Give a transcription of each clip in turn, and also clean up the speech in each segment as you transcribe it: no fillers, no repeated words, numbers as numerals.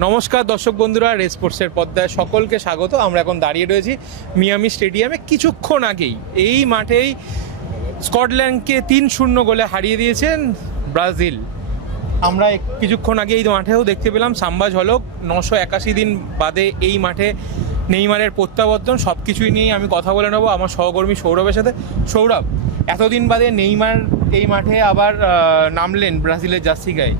নমস্কার দর্শক বন্ধুরা, রেস স্পোর্টসের পর্দায় সকলকে স্বাগত। আমরা এখন দাঁড়িয়ে রয়েছি মিয়ামি স্টেডিয়ামে। কিছুক্ষণ আগেই এই মাঠেই স্কটল্যান্ডকে 3-0 গোলে হারিয়ে দিয়েছেন ব্রাজিল। আমরা কিছুক্ষণ আগে এই মাঠেও দেখতে পেলাম সাম্বা ঝলক। 981 দিন বাদে এই মাঠে নেইমারের প্রত্যাবর্তন। সব কিছুই নিয়েই আমি কথা বলে নেবো আমার সহকর্মী সৌরভের সাথে। সৌরভ, এতদিন বাদে নেইমার এই মাঠে আবার নামলেন ব্রাজিলের জার্সি গায়ে।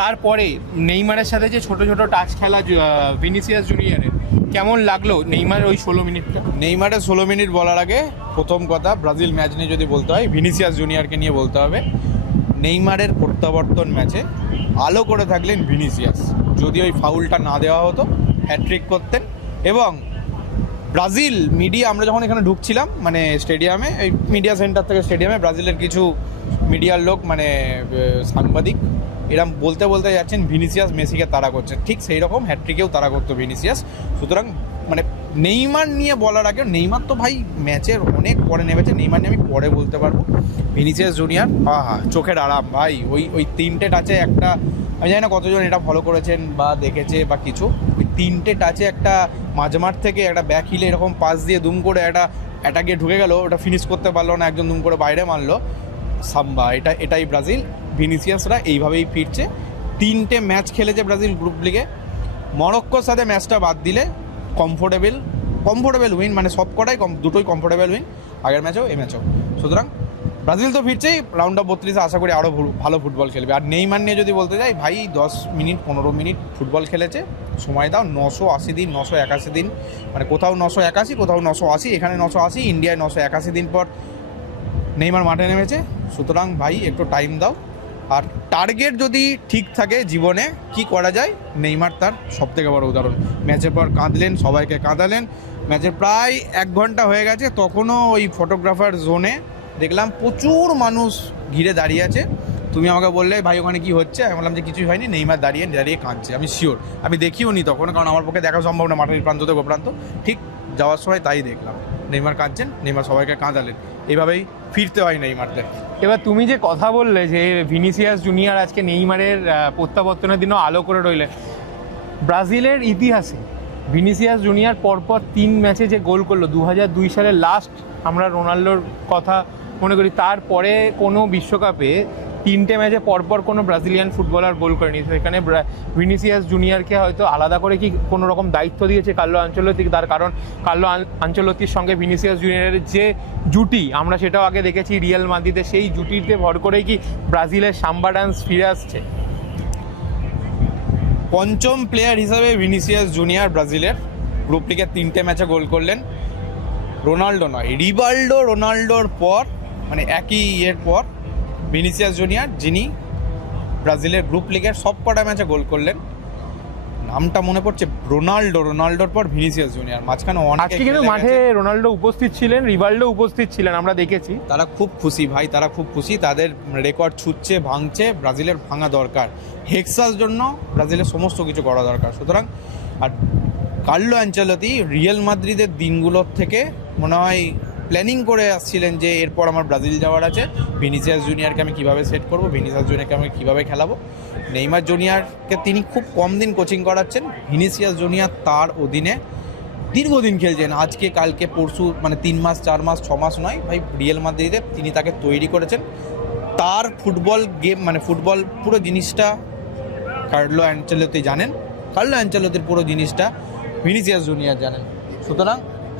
তারপরে নেইমারের সাথে যে ছোট ছোট টাচ খেলা ভিনিসিয়াস জুনিয়রের, কেমন লাগলো নেইমারের ওই 16 মিনিটটা? নেইমারের 16 মিনিট বলার আগে প্রথম কথা, ব্রাজিল ম্যাচ নিয়ে যদি বলতে হয় ভিনিসিয়াস জুনিয়রকে নিয়ে বলতে হবে। নেইমারের প্রত্যাবর্তন ম্যাচে আলো করে থাকলেন ভিনিসিয়াস। যদি ওই ফাউলটা না দেওয়া হতো হ্যাট্রিক করতেন। এবং ব্রাজিল মিডিয়া, আমরা যখন এখানে ঢুকছিলাম মানে স্টেডিয়ামে, এই মিডিয়া সেন্টার থেকে স্টেডিয়ামে, ব্রাজিলের কিছু মিডিয়ার লোক মানে সাংবাদিক এরম বলতে বলতে যাচ্ছেন ভিনিসিয়াস মেসিকে তাড়া করছে। ঠিক সেই রকম হ্যাট্রিকেও তাড়া করতো ভিনিসিয়াস। সুতরাং মানে নেইমার নিয়ে বলার আগে, নেইমার তো ভাই ম্যাচের অনেক পরে নেমেছে, নেইমার নিয়ে আমি পরে বলতে পারবো। ভিনিসিয়াস জুনিয়র চোখের আরাম ভাই। ওই তিনটে টাচে একটা, আমি জানি না কতজন এটা ফলো করেছেন বা দেখেছে বা কিছু, ওই তিনটে টাচে একটা মাঝমাঠ থেকে একটা ব্যাক হিলে এরকম পাস দিয়ে দুম করে একটা অ্যাটাকে ঢুকে গেল, ওটা ফিনিশ করতে পারলো না, একজন দুম করে বাইরে মারলো। সাম্বা, এটাই ব্রাজিল। ভিনিসিয়াসরা এইভাবেই ফিরছে। 3টে ম্যাচ খেলেছে ব্রাজিল গ্রুপ লিগে। মরক্কোর সাথে ম্যাচটা বাদ দিলে কমফোর্টেবল উইন, মানে সব কটাই দুটোই কমফোর্টেবল উইন, আগের ম্যাচেও এই ম্যাচেও। সুতরাং ব্রাজিল তো ফিরছেই, রাউন্ড অফ 32 আশা করি আরও ভালো ফুটবল খেলবে। আর নেইমার নিয়ে যদি বলতে যাই, ভাই 10 মিনিট 15 মিনিট ফুটবল খেলেছে, সময় দাও। 980 দিন, 981 দিন, মানে কোথাও 981, কোথাও 980, এখানে 980, ইন্ডিয়ায় 981 দিন পর নেইমার মাঠে নেমেছে। সুতরাং ভাই একটু টাইম দাও। আর টার্গেট যদি ঠিক থাকে জীবনে, কি করা যায়, নেইমার তার সবথেকে বড় উদাহরণ। ম্যাচের পর কাঁদলেন, সবাইকে কাঁদালেন। ম্যাচের প্রায় 1 ঘন্টা হয়ে গেছে, তখনও ওই ফটোগ্রাফার জোনে দেখলাম প্রচুর মানুষ ঘিরে দাঁড়িয়ে আছে। তুমি আমাকে বললে ভাই ওখানে কি হচ্ছে, আমি বললাম যে কিছুই হয়নি, নেইমার দাঁড়িয়ে কাঁদছে। আমি শিওর, আমি দেখিও নি তখন, কারণ আমার পক্ষে দেখা সম্ভব না মাঠের প্রান্ত থেকে প্রান্ত। ঠিক যাওয়ার সময় তাই দেখলাম, নেইমার কাঁদছেন, নেইমার সবাইকে কাঁদালেন। এইভাবেই ফিরতে হয় নেইমারদের। এবার তুমি যে কথা বললে যে ভিনিসিয়াস জুনিয়র আজকে নেইমারের প্রত্যাবর্তনের দিনও আলো করে রইলেন, ব্রাজিলের ইতিহাসে ভিনিসিয়াস জুনিয়র পরপর 3 ম্যাচে যে গোল করলো, 2002 সালে লাস্ট আমরা রোনাল্ডোর কথা মনে করি, তারপরে কোনো বিশ্বকাপে 3টে ম্যাচে পরপর কোনো ব্রাজিলিয়ান ফুটবলার গোল করেনি। সেখানে ভিনিসিয়াস জুনিয়রকে হয়তো আলাদা করে কি কোনো রকম দায়িত্ব দিয়েছে কার্লো আনচেলত্তি, তার কারণ কার্লো আনচেলত্তির সঙ্গে ভিনিসিয়াস জুনিয়রের যে জুটি আমরা সেটাও আগে দেখেছি রিয়াল মাদ্রিদে, সেই জুটিতে ভর করেই কি ব্রাজিলের সাম্বা ডান্স ফিরে আসছে? পঞ্চম প্লেয়ার হিসাবে ভিনিসিয়াস জুনিয়র ব্রাজিলের গ্রুপ লিগের 3টে ম্যাচে গোল করলেন। রোনাল্ডো নয়, রোনাল্ডোর পর, মানে একই ইয়ের পর ভিনিসিয়াস জুনিয়র যিনি ব্রাজিলের গ্রুপ লিগের সব কটা ম্যাচে গোল করলেন। নামটা মনে পড়ছে, রোনাল্ডোর পর ভিনিসিয়াস জুনিয়র। মাঝখানে আজকে কিন্তু মাঠে রোনাল্ডো উপস্থিত ছিলেন, রিভাল্ডো উপস্থিত ছিলেন, আমরা দেখেছি। তারা খুব খুশি ভাই, তারা খুব খুশি। তাদের রেকর্ড ছুটছে, ভাঙছে, ব্রাজিলের ভাঙা দরকার। হেক্সার জন্য ব্রাজিলের সমস্ত কিছু করা দরকার। সুতরাং আর কার্লো আনচেলত্তি রিয়াল মাদ্রিদের দিনগুলোর থেকে মনে হয় প্ল্যানিং করে আসছিলেন যে এরপর আমার ব্রাজিল যাওয়ার আছে, ভিনিসিয়াস জুনিয়রকে আমি কীভাবে সেট করবো, ভিনিসিয়াস জুনিয়রকে আমি কীভাবে খেলাবো। নেইমার জুনিয়রকে তিনি খুব কম দিন কোচিং করাচ্ছেন, ভিনিসিয়াস জুনিয়র তার অধীনে দীর্ঘদিন খেলছেন। আজকে কালকে পরশু, মানে 3 মাস 4 মাস 6 মাস নয় ভাই, রিয়াল মাদ্রিদে তিনি তাকে তৈরি করেছেন। তার ফুটবল গেম, মানে ফুটবল পুরো জিনিসটা কার্লো আনচেলত্তি জানেন, কার্লো আনচেলত্তির পুরো জিনিসটা ভিনিসিয়াস জুনিয়র জানেন। সুতরাং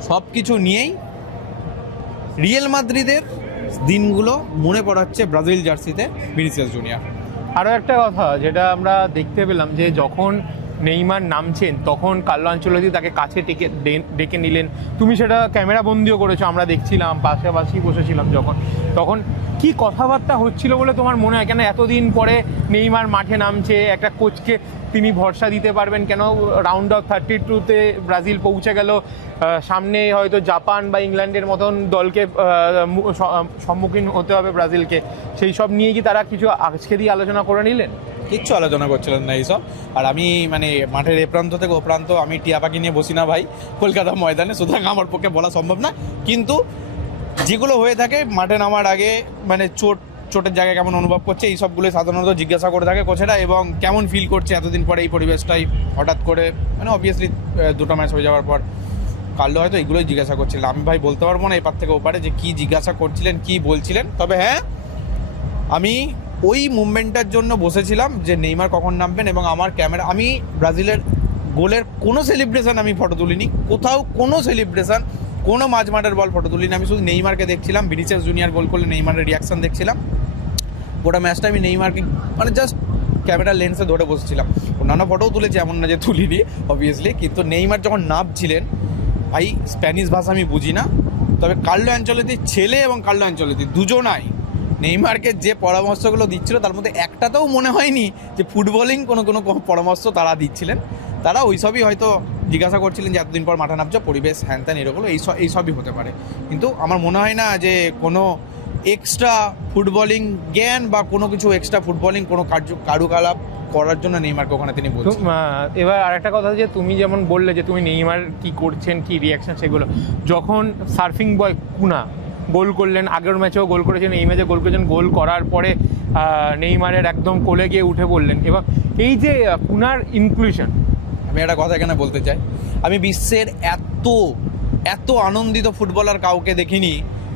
সব কিছু নিয়েই রিয়াল মাদ্রিদের দিনগুলো মনে পড়াচ্ছে ব্রাজিল জার্সিতে ভিনিসিয়াস জুনিয়র। আরও একটা কথা যেটা আমরা দেখতে পেলাম, যে যখন নেইমার নামছেন তখন কার্লো আনচেলত্তি তাকে কাছে ডেকে নিলেন। তুমি সেটা ক্যামেরা বন্দিও করেছো, আমরা দেখছিলাম, পাশাপাশি বসেছিলাম যখন। তখন কি কথাবার্তা হচ্ছিল বলে তোমার মনে হয়? কেন এতদিন পরে নেইমার মাঠে নামছে, একটা কোচকে তিনি ভরসা দিতে পারবেন? কেন রাউন্ড অফ 32-তে ব্রাজিল পৌঁছে গেল, সামনে হয়তো জাপান বা ইংল্যান্ডের মতন দলকে সম্মুখীন হতে হবে ব্রাজিলকে, সেই সব নিয়ে কি তারা কিছু আজকে দিয়ে আলোচনা করে নিলেন? কিচ্ছু আলোচনা করছিলেন না এইসব। আর আমি মানে মাঠের এ প্রান্ত থেকে ও প্রান্ত, আমি টিয়া পাখি নিয়ে বসি না ভাই কলকাতা ময়দানে, সুতরাং আমার পক্ষে বলা সম্ভব না। কিন্তু যেগুলো হয়ে থাকে মাঠে নামার আগে, মানে চোটের জায়গায় কেমন অনুভব করছে এই সবগুলো সাধারণত জিজ্ঞাসা করে থাকে কোচেরা, এবং কেমন ফিল করছে এতদিন পরে এই পরিবেশটাই হঠাৎ করে, মানে অবভিয়াসলি দুটো ম্যাচ হয়ে যাওয়ার পর কার্লো হয়তো এগুলোই জিজ্ঞাসা করছিলেন। আমি ভাই বলতে পারবো না এপার থেকে ওপারে যে কী জিজ্ঞাসা করছিলেন, কী বলছিলেন। তবে হ্যাঁ, আমি ওই মুভমেন্টটার জন্য বসেছিলাম যে নেইমার কখন নামবেন, এবং আমার ক্যামেরা, আমি ব্রাজিলের গোলের কোনো সেলিব্রেশন আমি ফটো তুলিনি, কোথাও কোনো সেলিব্রেশন, কোনো মাঝমাঠের বল ফটো তুলিনি। আমি শুধু নেইমারকে দেখছিলাম, ভিনিসিয়াস জুনিয়র গোল করলে নেইমারের রিয়াকশন দেখছিলাম। গোটা ম্যাচটা আমি নেইমারকে মানে জাস্ট ক্যামেরার লেন্সে ধরে বসেছিলাম। অন্যান্য ফটোও তুলেছি, এমন না যে তুলিনি অবভিয়াসলি, কিন্তু নেইমার যখন নামছিলেন, ভাই স্প্যানিশ ভাষা আমি বুঝি না, তবে কার্লো আনচেলত্তির ছেলে এবং কার্লো আনচেলত্তি দুজনাই নেইমারকে যে পরামর্শগুলো দিচ্ছিল তার মধ্যে একটাতেও মনে হয়নি যে ফুটবলিং কোনো পরামর্শ তারা দিচ্ছিলেন। তারা ওই সবই হয়তো জিজ্ঞাসা করছিলেন যে এতদিন পর মাঠে নামছে, পরিবেশ হ্যান ত্যান এরকম এই সবই হতে পারে। কিন্তু আমার মনে হয় না যে কোনো এক্সট্রা ফুটবলিং জ্ঞান বা কোনো কিছু এক্সট্রা ফুটবলিং কোনো কারুকলাপ করার জন্য নেইমারকে ওখানে তিনি বলছেন। এবার আরেকটা কথা, যে তুমি যেমন বললে যে তুমি নেইমার কি করছেন, কি রিয়াকশন, সেগুলো যখন সার্ফিং বয় কুনা গোল করলেন, আগের ম্যাচেও গোল করেছেন, এই ম্যাচে গোল করেছেন, গোল করার পরে নেইমারের একদম কোলে গিয়ে উঠে পড়লেন, এবং এই যে কুনার ইনক্লুশন, আমি একটা কথা এখানে বলতে চাই, আমি বিশ্বের এত আনন্দিত ফুটবলার কাউকে দেখিনি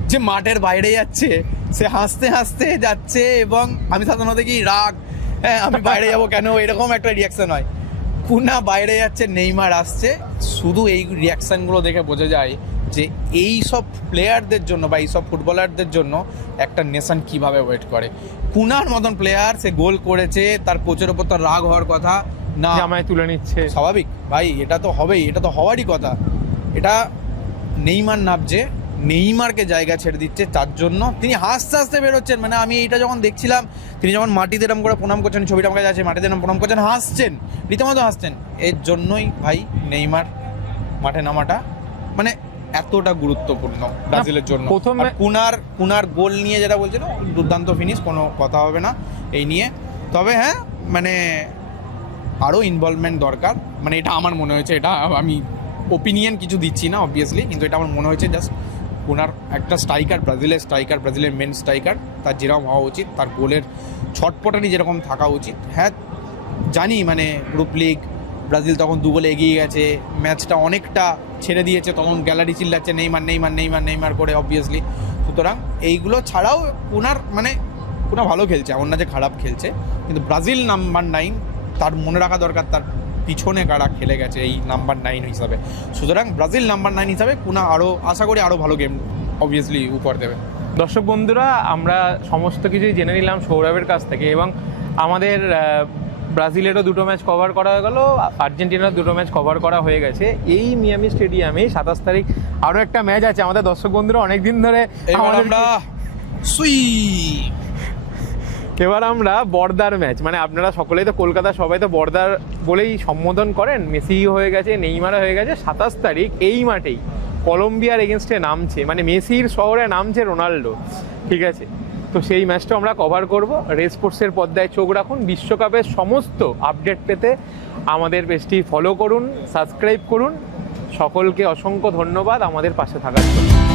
যে মাঠের বাইরে যাচ্ছে, সে হাসতে হাসতে যাচ্ছে, এবং আমি সাধারণত কি রাগ, হ্যাঁ আমি বাইরে যাবো কেন, এরকম একটা রিয়াকশন হয়। কুনা বাইরে যাচ্ছে, নেইমার আসছে, শুধু এই রিয়াকশানগুলো দেখে বোঝা যায় যে এই সব প্লেয়ারদের জন্য বা এই সব ফুটবলারদের জন্য একটা নেশন কিভাবে ওয়েট করে। কুনার মতন প্লেয়ার, সে গোল করেছে, তার কোচের ওপর তার রাগ হওয়ার কথা না, জামায় তুলে নিচ্ছে, স্বাভাবিক ভাই, এটা তো হবেই, এটা তো হওয়ারই কথা। এটা নেইমার নামছে, নেইমারকে জায়গা ছেড়ে দিচ্ছে, তার জন্য তিনি হাসতে হাসতে বেরোচ্ছেন। মানে আমি এইটা যখন দেখছিলাম, তিনি যখন মাটিতে এরম করে প্রণাম করছেন, ছবিটা আমার কাছে আছে, মাটিতে এরম প্রণাম করছেন, হাসছেন, রীতিমতো হাসছেন। এর জন্যই ভাই নেইমার মাঠে নামাটা মানে এতটা গুরুত্বপূর্ণ ব্রাজিলের জন্য। প্রথমে কুনার গোল নিয়ে যেটা বলছিল, দুর্দান্ত ফিনিশ, কোনো কথা হবে না এই নিয়ে। তবে হ্যাঁ, মানে আরও ইনভলভমেন্ট দরকার, মানে এটা আমার মনে হয়েছে, এটা আমি ওপিনিয়ন কিছু দিচ্ছি না অবভিয়াসলি, কিন্তু এটা আমার মনে হয়েছে জাস্ট কুনার একটা স্ট্রাইকার, ব্রাজিলের মেন স্ট্রাইকার, তার যেরকম হওয়া উচিত, তার গোলের ছটপটানি যেরকম থাকা উচিত। হ্যাঁ জানি, মানে গ্রুপ লিগ ব্রাজিল তখন 2 গোলে এগিয়ে গেছে, ম্যাচটা অনেকটা ছেড়ে দিয়েছে, তখন গ্যালারি চিল্লাচ্ছে নেইমার করে অবভিয়াসলি। সুতরাং এইগুলো ছাড়াও কুনা ভালো খেলছে, এমন না যে খারাপ খেলছে, কিন্তু ব্রাজিল নাম্বার 9 তার মনে রাখা দরকার তার পিছনে কারা খেলে গেছে এই নাম্বার 9 হিসাবে। সুতরাং ব্রাজিল নাম্বার 9 হিসাবে কুনা আশা করি আরও ভালো গেম অবভিয়াসলি উপহার দেবে। দর্শক বন্ধুরা, আমরা সমস্ত কিছুই জেনে নিলাম সৌরভের কাছ থেকে, এবং আমাদের ব্রাজিলেরও 2টো ম্যাচ কভার করা হয়ে গেল, আর্জেন্টিনার 2টো ম্যাচ কভার করা হয়ে গেছে। এই মিয়ামি স্টেডিয়ামে 27 তারিখ আরও একটা ম্যাচ আছে। আমাদের দর্শক বন্ধুরা অনেকদিন ধরে এবার আমরা বর্দার ম্যাচ, মানে আপনারা সকলেই তো কলকাতা, সবাই তো বর্দার বলেই সম্বোধন করেন, মেসি হয়ে গেছে, নেইমার হয়ে গেছে, 27 তারিখ এই মাঠেই কলম্বিয়ার এগেনস্টে নামছে, মানে মেসির শহরে নামছে রোনাল্ডো, ঠিক আছে? তো সেই ম্যাচটা আমরা কভার করব। রেস স্পোর্টসের পর্দায় চোখ রাখুন। বিশ্বকাপের সমস্ত আপডেট পেতে আমাদের পেজটি ফলো করুন, সাবস্ক্রাইব করুন। সকলকে অসংখ্য ধন্যবাদ আমাদের পাশে থাকার জন্য।